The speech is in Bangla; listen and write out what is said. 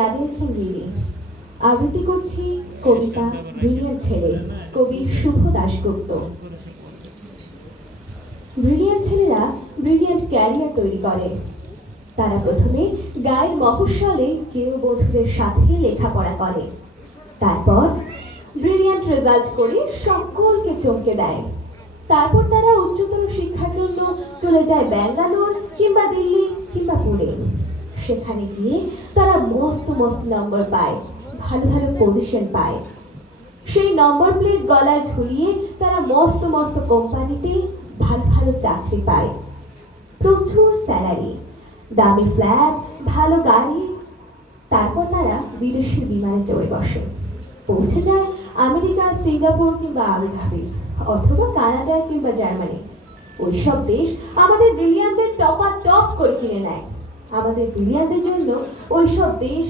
यादें से मिली आवृत्ति করছি কবিতা ব্রিলিয়ান্ট ছেলে কবি শুভ দাশগুপ্ত। ব্রিলিয়ান্ট ছেলেরা ব্রিলিয়ান্ট ক্যারিয়ার তৈরি করে। তারা প্রথমে গায়ের মফস্বলে গৃহবধূদের সাথে লেখাপড়া করে, তারপর ব্রিলিয়ান্ট রেজাল্ট করে সকলকে চমকে দেয়। তারপর তারা উচ্চতর শিক্ষার জন্য চলে যায় ব্যাঙ্গালোর কিংবা দিল্লি কিংবা পুনে। সেখানে গিয়ে তারা মস্ত মস্ত নম্বর পায়, ভালো ভালো পজিশন পায়। সেই নম্বর প্লেট গলায় ঝুলিয়ে তারা মস্ত মস্ত কোম্পানিতে ভালো ভালো চাকরি পায়, প্রচুর স্যালারি, দামি ফ্ল্যাট, ভালো গাড়ি। তারপর তারা বিদেশের বিমানে চড়ে বসে, পৌঁছে যায় আমেরিকা, সিঙ্গাপুর কিংবা আবুধাবি অথবা কানাডা কিংবা জার্মানি। ওইসব দেশ আমাদের ব্রিলিয়ান্টদের টপ করে কিনে নেয়। আমাদের ব্রিলিয়ান্টদের জন্য ওইসব দেশ